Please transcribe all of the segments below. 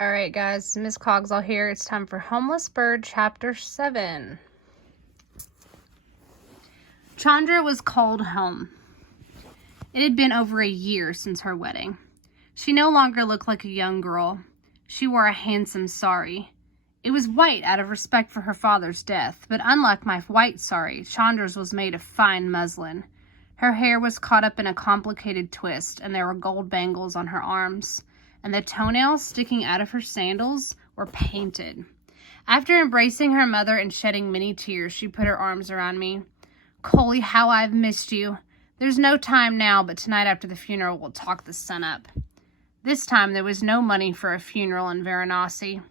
All right, guys, Miss Cogsall here. It's time for Homeless Bird, Chapter 7. Chandra was called home. It had been over a year since her wedding. She no longer looked like a young girl. She wore a handsome sari. It was white out of respect for her father's death, but unlike my white sari, Chandra's was made of fine muslin. Her hair was caught up in a complicated twist, and there were gold bangles on her arms, and the toenails sticking out of her sandals were painted. After embracing her mother and shedding many tears, she put her arms around me. "Coley, how I've missed you. There's no time now, but tonight after the funeral we'll talk the sun up." This time there was no money for a funeral in Varanasi.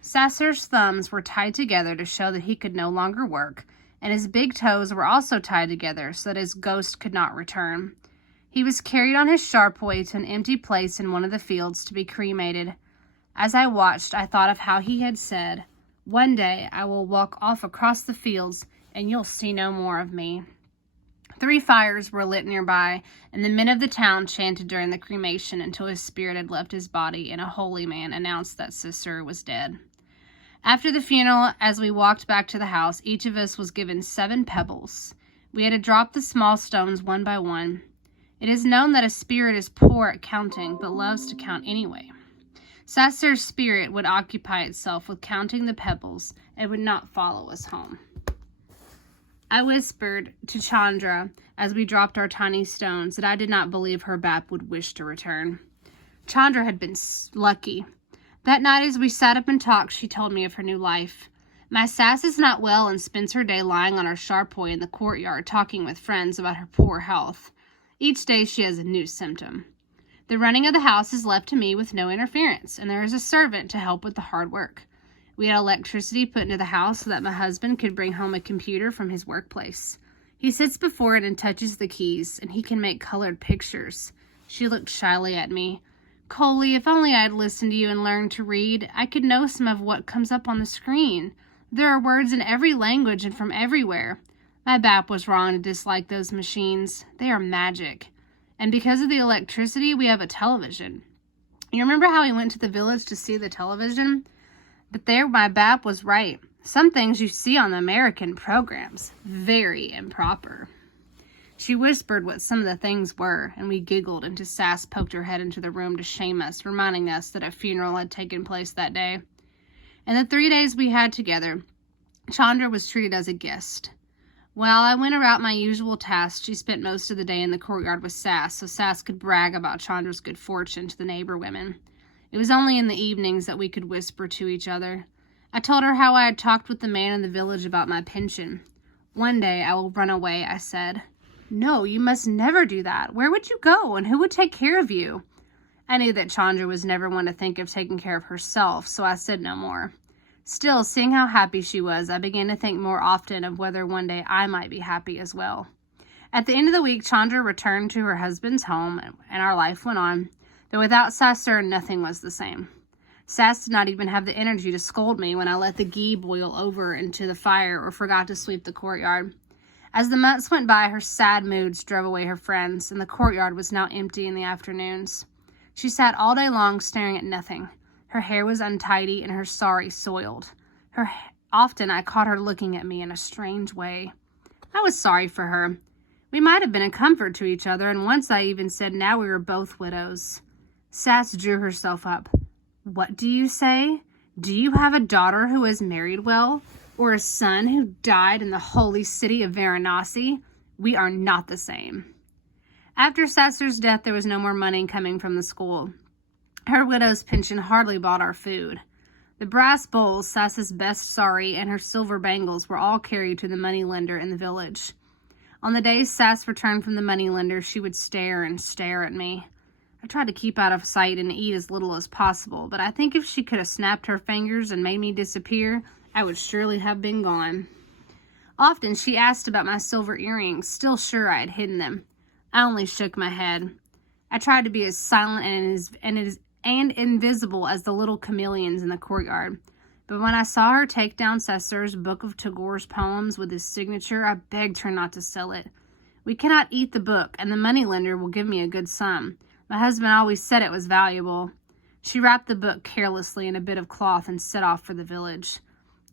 Sasser's thumbs were tied together to show that he could no longer work, and his big toes were also tied together so that his ghost could not return. He was carried on his Sharpway to an empty place in one of the fields to be cremated. As I watched, I thought of how he had said, "One day I will walk off across the fields and you'll see no more of me." 3 fires were lit nearby, and the men of the town chanted during the cremation until his spirit had left his body, and a holy man announced that Sasser was dead. After the funeral, as we walked back to the house, each of us was given 7 pebbles. We had to drop the small stones one by one. It is known that a spirit is poor at counting, but loves to count anyway. Sasser's spirit would occupy itself with counting the pebbles and would not follow us home. I whispered to Chandra as we dropped our tiny stones that I did not believe her Bap would wish to return. Chandra had been lucky. That night as we sat up and talked, she told me of her new life. My Sass is not well and spends her day lying on our Sharpway in the courtyard talking with friends about her poor health. Each day she has a new symptom. The running of the house is left to me with no interference, and there is a servant to help with the hard work. We had electricity put into the house so that my husband could bring home a computer from his workplace. He sits before it and touches the keys, and he can make colored pictures. She looked shyly at me. "Coley, if only I had listened to you and learned to read, I could know some of what comes up on the screen. There are words in every language and from everywhere." My Bap was wrong to dislike those machines. They are magic. And because of the electricity, we have a television. You remember how we went to the village to see the television? But there, my Bap was right. Some things you see on the American programs, very improper. She whispered what some of the things were, and we giggled until Sass poked her head into the room to shame us, reminding us that a funeral had taken place that day. In the 3 days we had together, Chandra was treated as a guest. While I went about my usual tasks, she spent most of the day in the courtyard with Sass, so Sass could brag about Chandra's good fortune to the neighbor women. It was only in the evenings that we could whisper to each other. I told her how I had talked with the man in the village about my pension. "One day I will run away," I said. "No, you must never do that. Where would you go, and who would take care of you?" I knew that Chandra was never one to think of taking care of herself, so I said no more. Still, seeing how happy she was, I began to think more often of whether one day I might be happy as well. At the end of the week, Chandra returned to her husband's home, and our life went on. Though without Sasser, nothing was the same. Sass did not even have the energy to scold me when I let the ghee boil over into the fire or forgot to sweep the courtyard. As the months went by, her sad moods drove away her friends, and the courtyard was now empty in the afternoons. She sat all day long staring at nothing. Her hair was untidy and her sari soiled. Often I caught her looking at me in a strange way. I was sorry for her. We might have been a comfort to each other, and once I even said now we were both widows. Sass drew herself up. "What do you say? Do you have a daughter who is married well? Or a son who died in the holy city of Varanasi? We are not the same." After Sasser's death, there was no more money coming from the school. Her widow's pension hardly bought our food. The brass bowls, Sass's best sari, and her silver bangles were all carried to the moneylender in the village. On the days Sass returned from the moneylender, she would stare and stare at me. I tried to keep out of sight and eat as little as possible, but I think if she could have snapped her fingers and made me disappear, I would surely have been gone. Often she asked about my silver earrings, still sure I had hidden them. I only shook my head. I tried to be as silent and invisible as the little chameleons in the courtyard. But when I saw her take down Sasser's book of Tagore's poems with his signature, I begged her not to sell it. "We cannot eat the book, and the moneylender will give me a good sum. My husband always said it was valuable." She wrapped the book carelessly in a bit of cloth and set off for the village.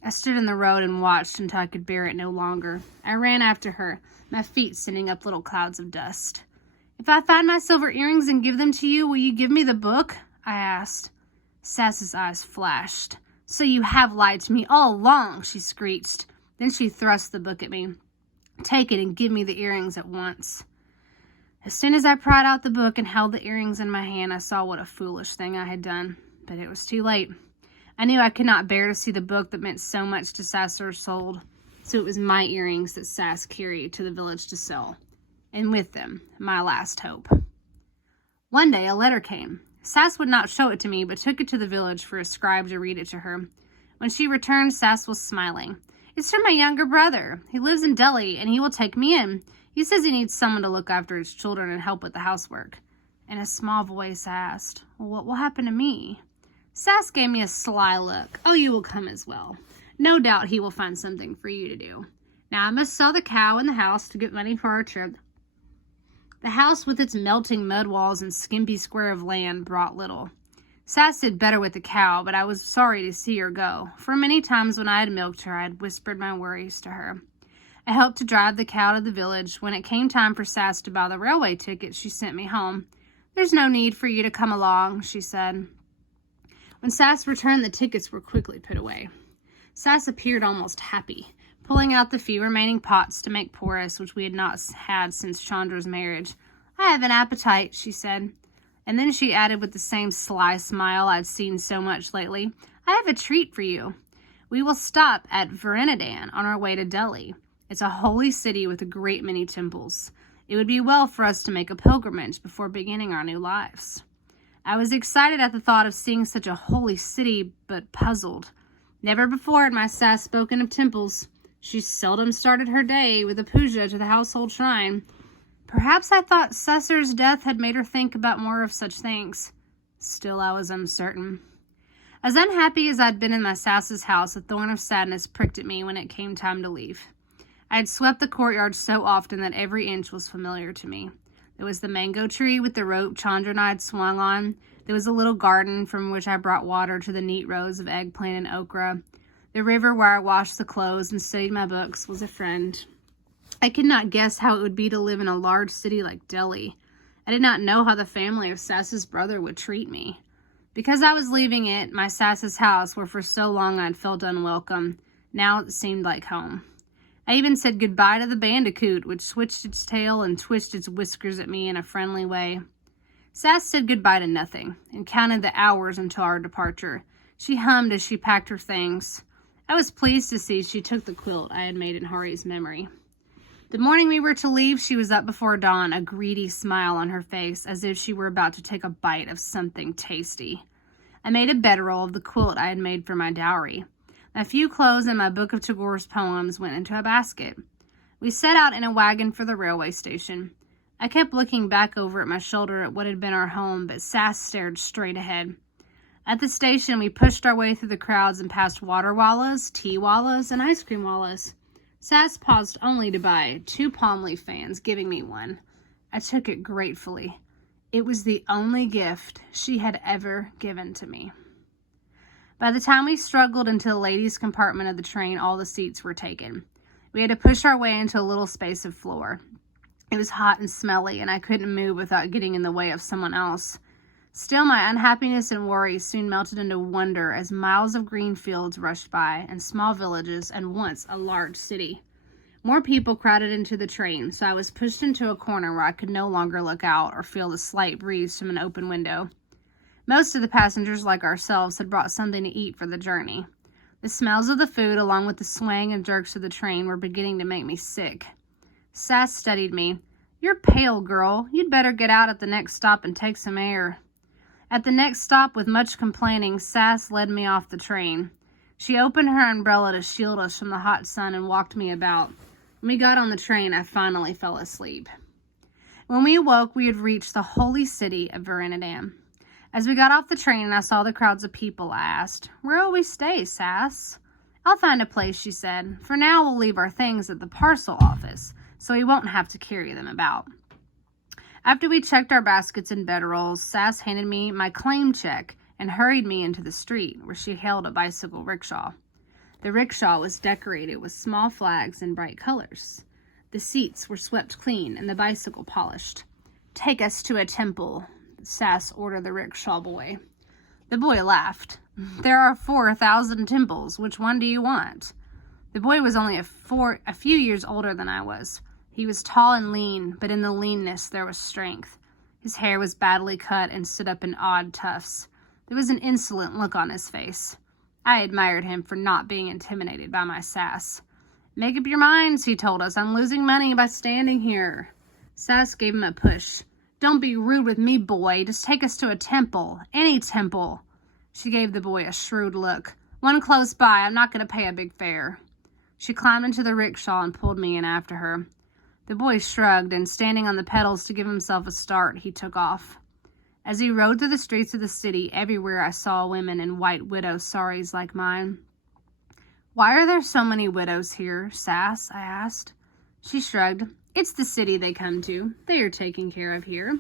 I stood in the road and watched until I could bear it no longer. I ran after her, my feet sending up little clouds of dust. "If I find my silver earrings and give them to you, will you give me the book?" I asked. Sass's eyes flashed. "So you have lied to me all along," she screeched. Then she thrust the book at me. "Take it and give me the earrings at once." As soon as I pried out the book and held the earrings in my hand, I saw what a foolish thing I had done. But it was too late. I knew I could not bear to see the book that meant so much to Sasser sold, so it was my earrings that Sass carried to the village to sell, and with them, my last hope. One day, a letter came. Sass would not show it to me, but took it to the village for a scribe to read it to her. When she returned, Sass was smiling. "It's from my younger brother. He lives in Delhi, and he will take me in. He says he needs someone to look after his children and help with the housework." In a small voice, I asked, "Well, what will happen to me?" Sass gave me a sly look. "Oh, you will come as well. No doubt he will find something for you to do. Now I must sell the cow and the house to get money for our trip." The house with its melting mud walls and skimpy square of land brought little. Sass did better with the cow, but I was sorry to see her go, for many times when I had milked her, I had whispered my worries to her. I helped to drive the cow to the village. When it came time for Sass to buy the railway ticket, she sent me home. "There's no need for you to come along," she said. When Sass returned, the tickets were quickly put away. Sass appeared almost happy, pulling out the few remaining pots to make porous, which we had not had since Chandra's marriage. "I have an appetite," she said. And then she added with the same sly smile I'd seen so much lately, "I have a treat for you. We will stop at Verindadan on our way to Delhi. It's a holy city with a great many temples. It would be well for us to make a pilgrimage before beginning our new lives." I was excited at the thought of seeing such a holy city, but puzzled. Never before had my Sass spoken of temples. She seldom started her day with a puja to the household shrine. Perhaps I thought Sasser's death had made her think about more of such things. Still, I was uncertain. As unhappy as I'd been in my Sass's house, a thorn of sadness pricked at me when it came time to leave. I had swept the courtyard so often that every inch was familiar to me. There was the mango tree with the rope Chandra and I had swung on. There was a little garden from which I brought water to the neat rows of eggplant and okra. The river where I washed the clothes and studied my books was a friend. I could not guess how it would be to live in a large city like Delhi. I did not know how the family of Sass's brother would treat me. Because I was leaving it, my Sass's house, where for so long I'd felt unwelcome, now it seemed like home. I even said goodbye to the bandicoot, which switched its tail and twitched its whiskers at me in a friendly way. Sass said goodbye to nothing, and counted the hours until our departure. She hummed as she packed her things. I was pleased to see she took the quilt I had made in Hari's memory. The morning we were to leave, she was up before dawn, a greedy smile on her face, as if she were about to take a bite of something tasty. I made a bedroll of the quilt I had made for my dowry. A few clothes and my book of Tagore's poems went into a basket. We set out in a wagon for the railway station. I kept looking back over at my shoulder at what had been our home, but Sass stared straight ahead. At the station, we pushed our way through the crowds and past water wallas, tea wallas, and ice cream wallas. Sass paused only to buy 2 palm leaf fans, giving me one. I took it gratefully. It was the only gift she had ever given to me. By the time we struggled into the ladies' compartment of the train, all the seats were taken. We had to push our way into a little space of floor. It was hot and smelly, and I couldn't move without getting in the way of someone else. Still, my unhappiness and worry soon melted into wonder as miles of green fields rushed by, and small villages, and once a large city. More people crowded into the train, so I was pushed into a corner where I could no longer look out or feel the slight breeze from an open window. Most of the passengers, like ourselves, had brought something to eat for the journey. The smells of the food, along with the swaying and jerks of the train, were beginning to make me sick. Sass studied me. "You're pale, girl. You'd better get out at the next stop and take some air." At the next stop, with much complaining, Sass led me off the train. She opened her umbrella to shield us from the hot sun and walked me about. When we got on the train, I finally fell asleep. When we awoke, we had reached the holy city of Verindadan. As we got off the train and I saw the crowds of people, I asked, "Where will we stay, Sass?" "I'll find a place," she said. "For now, we'll leave our things at the parcel office, so we won't have to carry them about." After we checked our baskets and bedrolls, Sass handed me my claim check and hurried me into the street, where she hailed a bicycle rickshaw. The rickshaw was decorated with small flags in bright colors. The seats were swept clean and the bicycle polished. "Take us to a temple," Sass ordered the rickshaw boy. The boy laughed. "There are 4,000 temples. Which one do you want?" The boy was only a few years older than I was. He was tall and lean, but in the leanness there was strength. His hair was badly cut and stood up in odd tufts. There was an insolent look on his face. I admired him for not being intimidated by my sass. "Make up your minds," he told us. "I'm losing money by standing here." Sass gave him a push. "Don't be rude with me, boy. Just take us to a temple. Any temple." She gave the boy a shrewd look. "One close by. I'm not going to pay a big fare." She climbed into the rickshaw and pulled me in after her. The boy shrugged, and standing on the pedals to give himself a start, he took off. As he rode through the streets of the city, everywhere I saw women in white widow saris like mine. "Why are there so many widows here, Sass?" I asked. She shrugged. "It's the city they come to. They are taken care of here."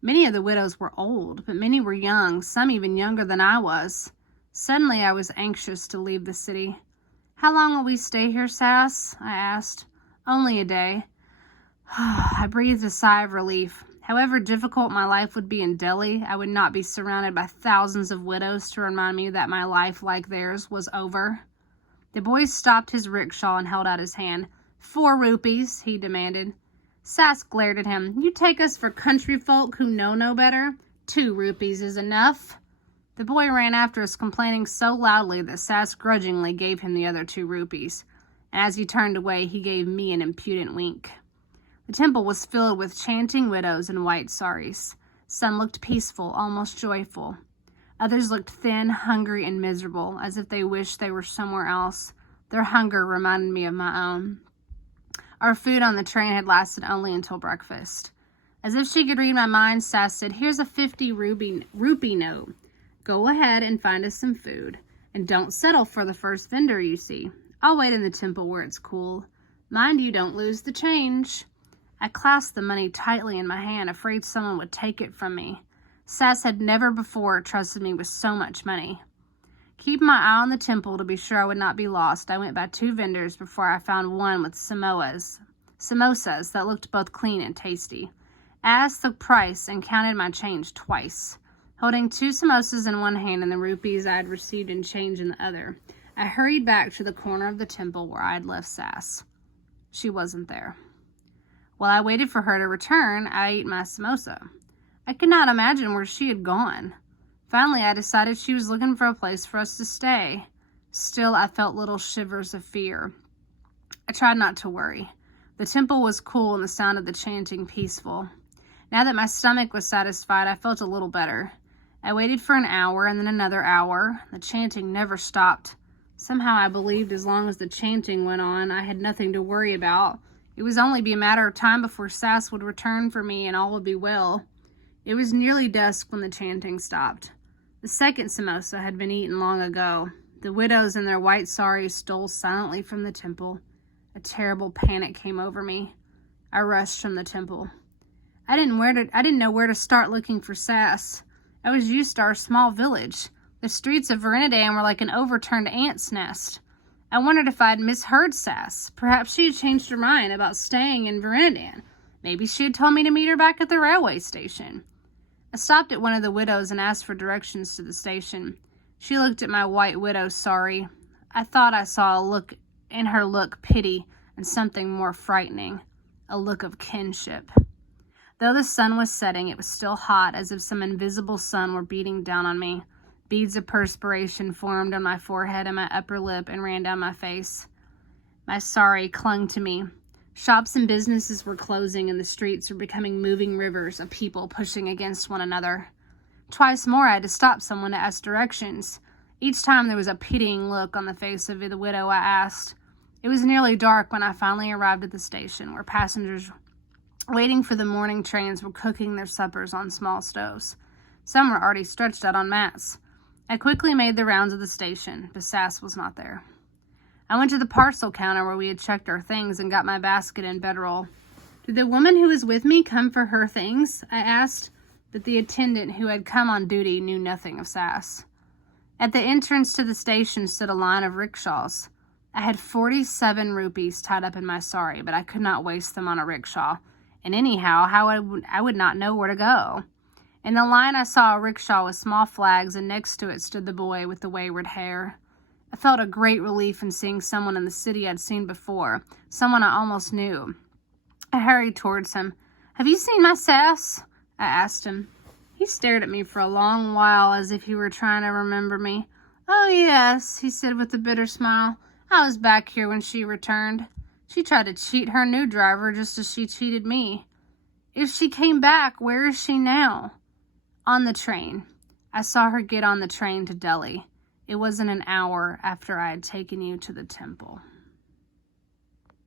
Many of the widows were old, but many were young, some even younger than I was. Suddenly I was anxious to leave the city. "How long will we stay here, Sass?" I asked. "Only a day." I breathed a sigh of relief. However difficult my life would be in Delhi, I would not be surrounded by thousands of widows to remind me that my life, like theirs, was over. The boy stopped his rickshaw and held out his hand. 4 rupees, he demanded. Sass glared at him. "You take us for country folk who know no better? 2 rupees is enough." The boy ran after us, complaining so loudly that Sass grudgingly gave him the other 2 rupees, and as he turned away, he gave me an impudent wink. The temple was filled with chanting widows in white saris. Some looked peaceful, almost joyful. Others looked thin, hungry, and miserable, as if they wished they were somewhere else. Their hunger reminded me of my own. Our food on the train had lasted only until breakfast. As if she could read my mind, Sass said, "Here's a 50 rupee note. Go ahead and find us some food. And don't settle for the first vendor you see. I'll wait in the temple where it's cool. Mind you don't lose the change." I clasped the money tightly in my hand, afraid someone would take it from me. Sass had never before trusted me with so much money. Keeping my eye on the temple to be sure I would not be lost, I went by 2 vendors before I found one with samosas that looked both clean and tasty. I asked the price and counted my change twice. Holding 2 samosas in one hand and the rupees I had received in change in the other, I hurried back to the corner of the temple where I had left Sass. She wasn't there. While I waited for her to return, I ate my samosa. I could not imagine where she had gone. Finally, I decided she was looking for a place for us to stay. Still, I felt little shivers of fear. I tried not to worry. The temple was cool and the sound of the chanting peaceful. Now that my stomach was satisfied, I felt a little better. I waited for an hour and then another hour. The chanting never stopped. Somehow I believed as long as the chanting went on, I had nothing to worry about. It would only be a matter of time before Sass would return for me and all would be well. It was nearly dusk when the chanting stopped. The second samosa had been eaten long ago. The widows in their white saris stole silently from the temple. A terrible panic came over me. I rushed from the temple. I didn't know where to start looking for Sass. I was used to our small village. The streets of Verindadan were like an overturned ant's nest. I wondered if I had misheard Sass. Perhaps she had changed her mind about staying in Verindadan. Maybe she had told me to meet her back at the railway station. I stopped at one of the widows and asked for directions to the station. She looked at my white widow sari. I thought I saw a look in her look, pity, and something more frightening, a look of kinship. Though the sun was setting, it was still hot, as if some invisible sun were beating down on me. Beads of perspiration formed on my forehead and my upper lip and ran down my face. My sari clung to me. Shops and businesses were closing and the streets were becoming moving rivers of people pushing against one another. Twice more I had to stop someone to ask directions. Each time there was a pitying look on the face of the widow I asked. It was nearly dark when I finally arrived at the station, where passengers waiting for the morning trains were cooking their suppers on small stoves. Some were already stretched out on mats. I quickly made the rounds of the station, but Sass was not there. I went to the parcel counter where we had checked our things and got my basket and bedroll. "Did the woman who was with me come for her things?" I asked. but the attendant who had come on duty knew nothing of Sass. At the entrance to the station stood a line of rickshaws. I had 47 rupees tied up in my sari, but I could not waste them on a rickshaw. And anyhow, I would not know where to go. In the line, I saw a rickshaw with small flags, and next to it stood the boy with the wayward hair. I felt a great relief in seeing someone in the city I'd seen before, someone I almost knew. I hurried towards him. "Have you seen my Sass?" I asked him. He stared at me for a long while as if he were trying to remember me. "Oh, yes," he said with a bitter smile. "I was back here when she returned. She tried to cheat her new driver just as she cheated me. If she came back, where is she now?" "On the train. I saw her get on the train to Delhi. It wasn't an hour after I had taken you to the temple."